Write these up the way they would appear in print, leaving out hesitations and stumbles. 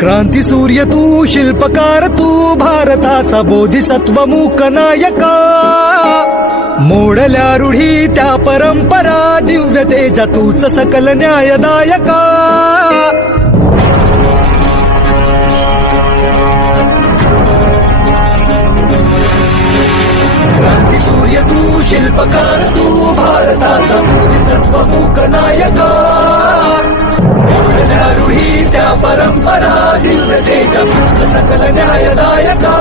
क्रांती सूर्य तू, शिल्पकार तू, भारताचा बोधिसत्व मूक नायका. मोडल्या रूढी त्या परंपरा, दिव्य तेजा तूच सकल न्यायदायका. क्रांती सूर्य तू, शिल्पकार तू, भारताचा बोधिसत्व मूक नायका. मोडल्या रूढी त्या परंपरा, दिव्य तेजा तूच सकल न्यायदायका.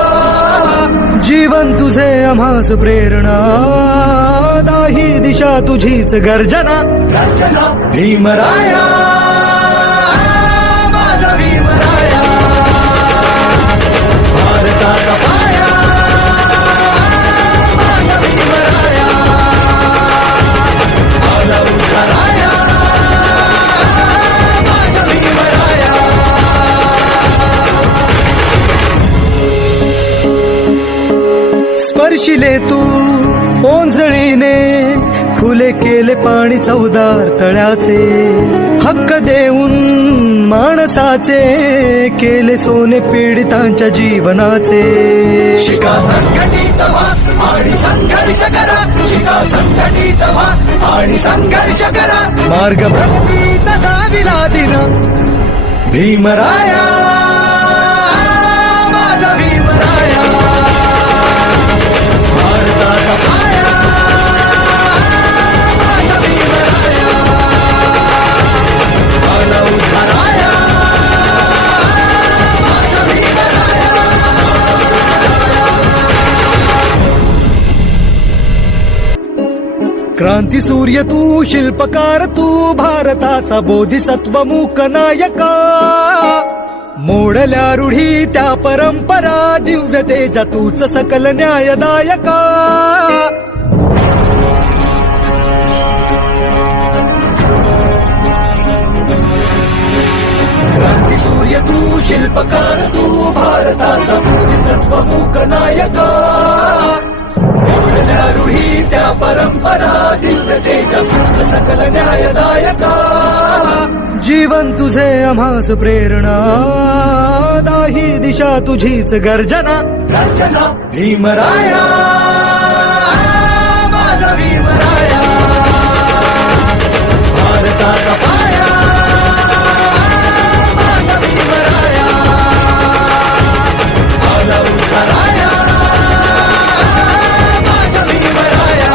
जीवन तुझे आम्हास प्रेरणा, दाही दिशा तुझीच गर्जना. भीमराया माझा भीमराया, भारताचा पाया माझा भीमराया. आला उद्धाराया माझा भीमराया. स्पर्शिले तू ओंजळीने, खुले केले पाणी चौदार तळ्याचे. हक्क देऊन माणसाचे, केले सोने पीडितांच्या जीवनाचे. शिका संघटित व्हा आणि संघर्ष करा, शिका संघटित व्हा आणि संघर्ष करा. मार्ग प्रगतीचा दाविला दिन, भीमराया माझा भीमराया. भारताचा पाया माझा भीमराया. आला उद्धाराया माझा भीमराया. क्रांती सूर्य तू, शिल्पकार तू, भारताचा बोधिसत्व मूक नायका. मोडल्या रूढी त्या परंपरा, दिव्य तेजा तूच सकल न्यायदायका. क्रांती सूर्य तू, शिल्पकार तू, भारताचा बोधिसत्व मूक नायका. मोडल्या रूढी त्या परंपरा, दिव्य तेजा तूच सकल न्यायदायका. जीवन तुझे आम्हास प्रेरणा, दाही दिशा तुझीच गर्जना. भीमराया माझा भीमराया, भारताचा पाया माझा भीमराया. आला उद्धाराया माझा भीमराया.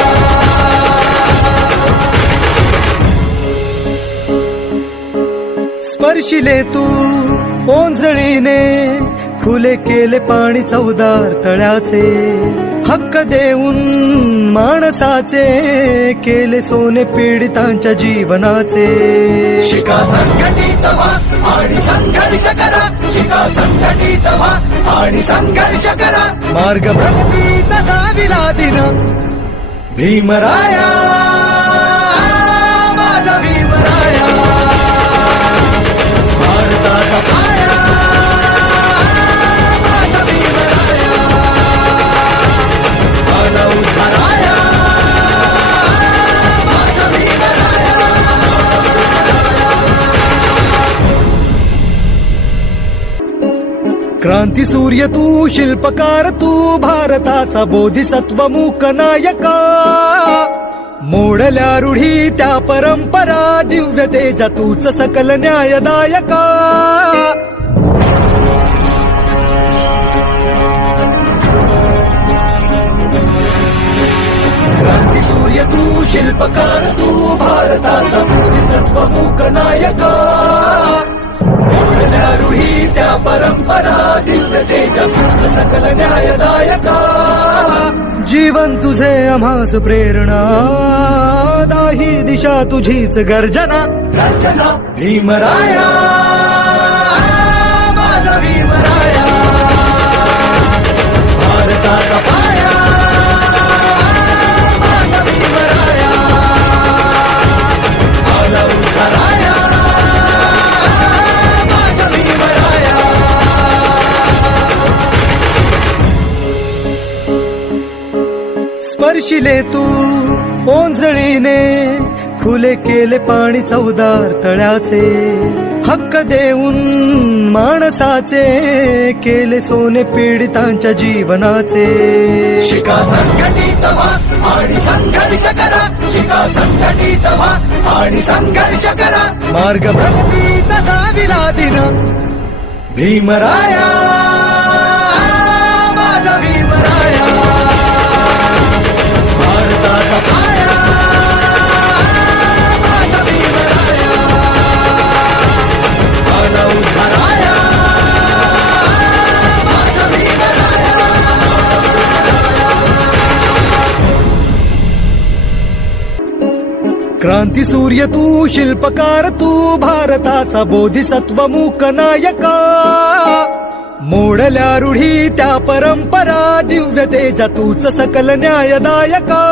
स्पर्शिले तू ओंजळीने, खुले केले पाणी चौदार तळ्याचे. हक्क देऊन माणसाचे, केले सोने पीडितांच्या जीवनाचे. शिका संघटित व्हा आणि संघर्ष करा, शिका संघटित व्हा आणि संघर्ष करा. मार्ग प्रगतीचा दाविला दिन, भीमराया माझा भीमराया. भारताचा पाया माझा भीमराया. आला उद्धाराया माझा भीमराया. क्रांती सूर्य तू, शिल्पकार तू, भारताचा बोधिसत्व मूक नायका. मोडल्या रूढी त्या परंपरा, दिव्य तेजा तूच सकल न्यायदायका. क्रांती सूर्य तू, शिल्पकार तू, भारताचा बोधिसत्व मूक नायका. मोडल्या रूढी त्या परंपरा, दिव्य तेजा तूच सकल न्यायदायका. जीवन तुझे आम्हास प्रेरणा, दाही दिशा तुझीच गर्जना. भीमराया माझा भीमराया, भारताचा पाया माझा भीमराया. आला उद्धाराया माझा भीमराया. स्पर्शिले तू ओंजळीने, खुले केले पाणी चौदार तळ्याचे. हक्क देऊन माण माणसाचे केले सोने पीडितांच्या जीवनाचे. शिका संघटित व्हा आणि संघर्ष करा. शिका संघटित व्हा आणि संघर्ष करा. मार्ग प्रगतीचा दाविला दिन भीमराया माझा भीमराया. भारताचा पाया माझा भीमराया. आला उद्धाराया माझा भीमराया. क्रांती सूर्य तू, शिल्पकार तू, भारताचा बोधिसत्व मूक नायका. मोडल्या रूढी त्या परंपरा, दिव्य तेजा तूच सकल न्यायदायका.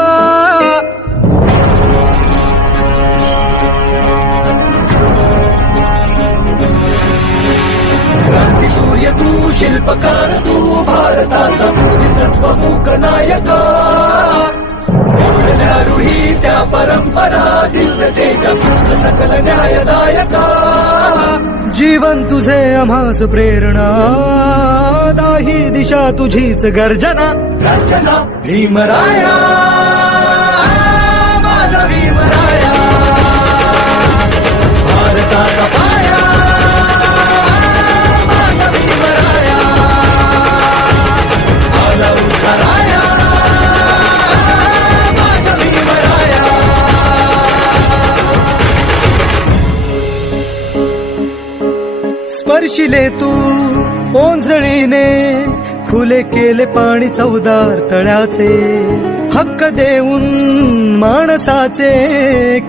क्रांती सूर्य तू, शिल्पकार तू, भारताचा बोधिसत्व मूक नायका. मोडल्या रूढी त्या परंपरा, दिव्य तेजा तूच सकल न्यायदायका. जीवन तुझे आम्हास प्रेरणा, दाही दिशा तुझीच गर्जना. गर्जना भीमराया माझा भीमराया. भारताचा पाया माझा भीमराया. आला उद्धाराया माझा भीमराया. स्पर्शिले तू ओंजळीने, खुले केले पाणी चौदार तळ्याचे. हक्क देऊन माणसाचे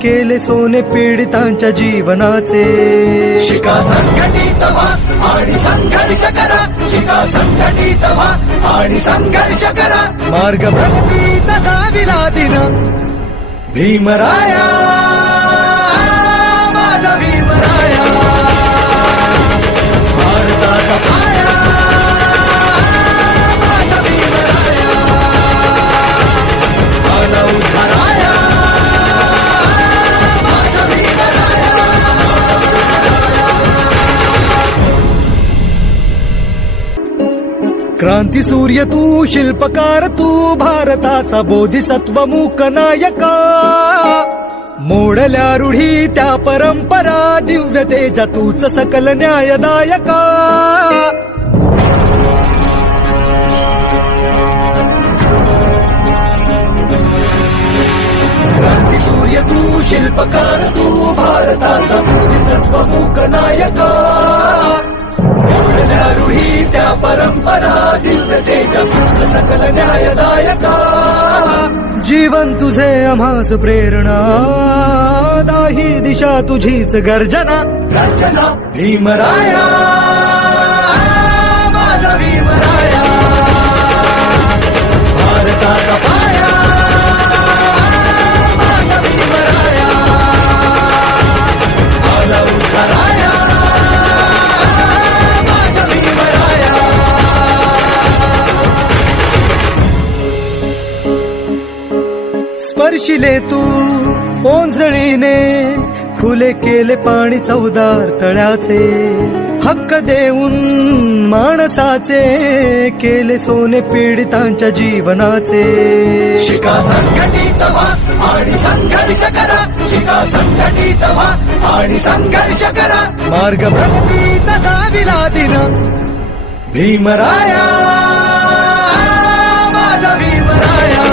केले सोने पीडितांच्या जीवनाचे. शिका संघटित व्हा आणि संघर्ष करा. शिका संघटित व्हा आणि संघर्ष करा. मार्ग प्रगतीचा दाविला दिन भीमराया माझा भीमराया. भारताचा पाया माझा भीमराया. आला उद्धाराया माझा भीमराया. क्रांती सूर्य तू, शिल्पकार तू, भारताचा बोधिसत्व मूक नायका. मोडल्या रूढी त्या परंपरा, दिव्य तेजा तूच सकल न्यायदायका. क्रांती सूर्य तू, शिल्पकार तू, भारताचा बोधिसत्व मूक नायका. मोडल्या रूढी त्या परंपरा, दिव्य तेजा तूच सकल न्यायदायका. जीवन तुझे आम्हास प्रेरणा, दाही दिशा तुझीच गर्जना. गर्जना भीमराया माझा भीमराया. भारताचा पाया माझा भीमराया. आला उद्धाराया माझा भीमराया. स्पर्शिले तू ओंजळीने, खुले केले पाणी चौदार तळ्याचे. हक्क देऊन माणसाचे केले सोने पीडितांच्या जीवनाचे. शिका संघटित व्हा आणि संघर्ष करा. शिका संघटित व्हा आणि संघर्ष करा. मार्ग प्रगतीचा दाविला दिन भीमराया माझा भीमराया.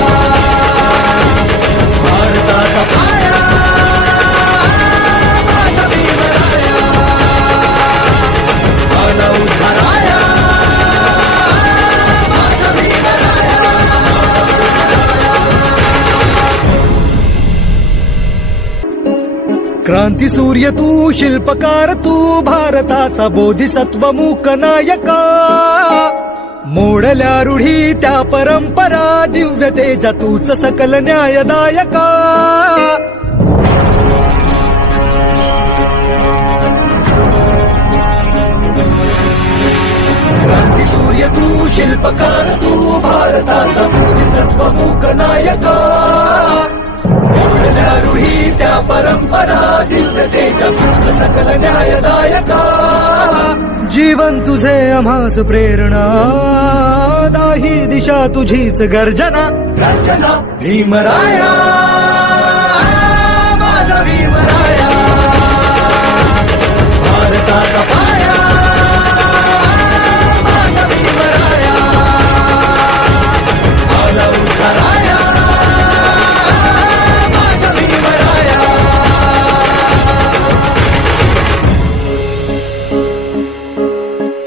भारताचा पाया माझा भीमराया. आला उद्धाराया माझा भीमराया. क्रांती सूर्य तू, शिल्पकार तू, भारताचा बोधिसत्व मूक नायका. मोडल्या रूढी त्या परंपरा, दिव्य तेजा तूच सकल न्यायदायका. क्रांती सूर्य तू, शिल्पकार तू, भारताचा बोधिसत्व मूक नायका. मोडल्या रूढी त्या परंपरा, दिव्य तेजा तूच सकल न्यायदायका. जीवन तुझे आम्हास प्रेरणा, दाही दिशा तुझीच गर्जना. गर्जना भीमराया, माझा भीमराया, भारताचा पाया, माझा भीमराया, आला उद्धाराया, माझा भीमराया.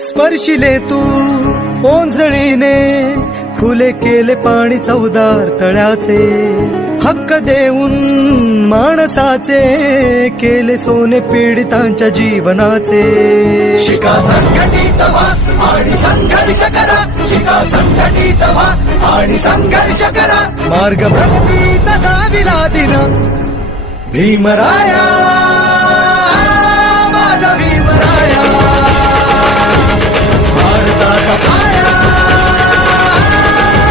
स्पर्शिले तू ओंजळीने, खुले केले पाणी चौदार तळ्याचे. हक्क देऊन माणसाचे, केले सोने पीडितांच्या जीवनाचे. शिका संघटित व्हा आणि संघर्ष करा, शिका संघटित व्हा आणि संघर्ष करा. मार्ग प्रगतीचा दाविला दिन, भीमराया, माझा भीमराया, भारताचा पाया,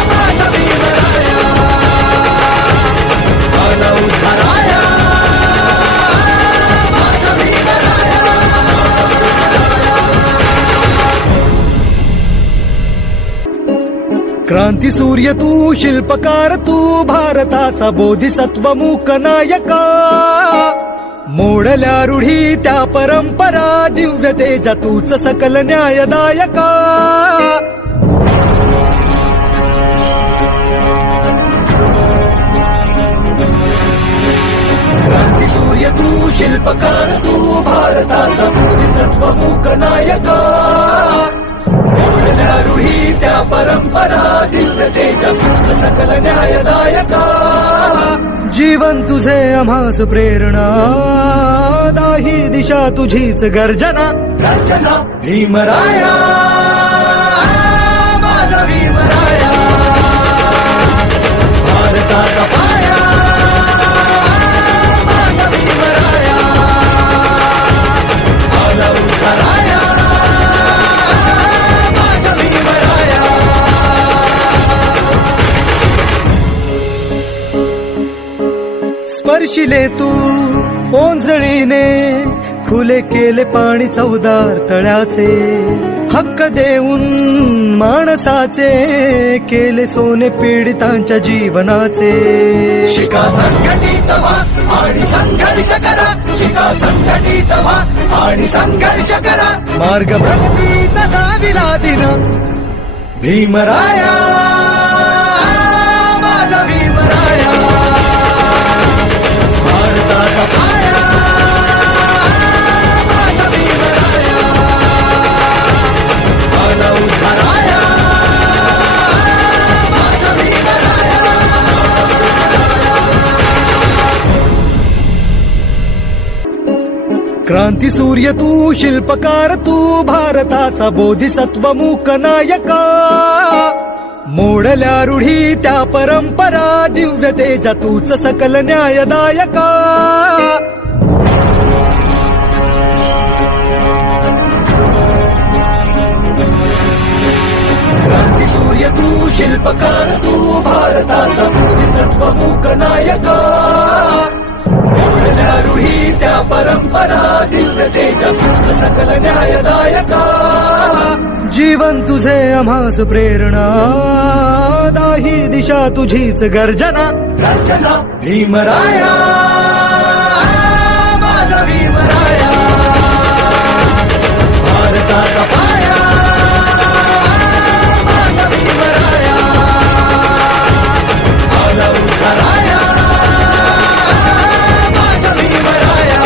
माझा भीमराया, आला उद्धाराया, माझा भीमराया. क्रांती सूर्य तू, शिल्पकार तू, भारताचा बोधिसत्व मूक नायका. मोडल्या रूढी त्या परंपरा, दिव्य तेजा तूच सकल न्यायदायका. क्रांती सूर्य तू, शिल्पकार तू, भारताचा बोधिसत्व मूक नायका. मोडल्या रूढी त्या परंपरा, दिव्य तेजा तूच सकल न्यायदायका. जीवन तुझे आम्हास प्रेरणा, दाही दिशा तुझीच गर्जना. गर्जना भीमराया, माझा भीमराया, भारताचा पाया, माझा भीमराया, आला उद्धाराया, माझा भीमराया. स्पर्शिले तू ओंजळीने, खुले केले पाणी चौदार तळ्याचे. हक्क देऊन माणसाचे, केले सोने पीडितांच्या जीवनाचे. शिका संघटित व्हा आणि संघर्ष करा, शिका संघटित व्हा आणि संघर्ष करा. मार्ग प्रगतीचा दाविला दिन, भीमराया, माझा भीमराया, भारताचा पाया, माझा भीमराया, आला उद्धाराया, माझा भीमराया. क्रांती सूर्य तू, शिल्पकार तू, भारताचा बोधिसत्व मूक नायका. मोडल्या रूढी त्या परंपरा, दिव्य तेजा तूच सकल न्यायदायका. क्रांती सूर्य तू, शिल्पकार तू, भारताचा बोधिसत्व मूक नायका. मोडल्या रूढी त्या परंपरा, दिव्य तेजा तूच सकल न्यायदायका. जीवन तुझे आम्हास प्रेरणा, दाही दिशा तुझीच गर्जना. गर्जना भीमराया, माझा भीमराया, भारताचा पाया, माझा भीमराया, आला उद्धाराया, माझा भीमराया.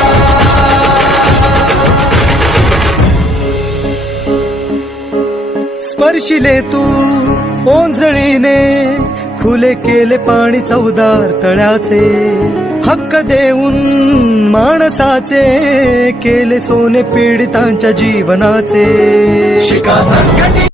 स्पर्शिले तू ओंजळीने, खुले केले पाणी चौदार तळ्याचे. हक्क देऊन माणसाचे, केले सोने पीडितांच्या जीवनाचे. शिका संघटित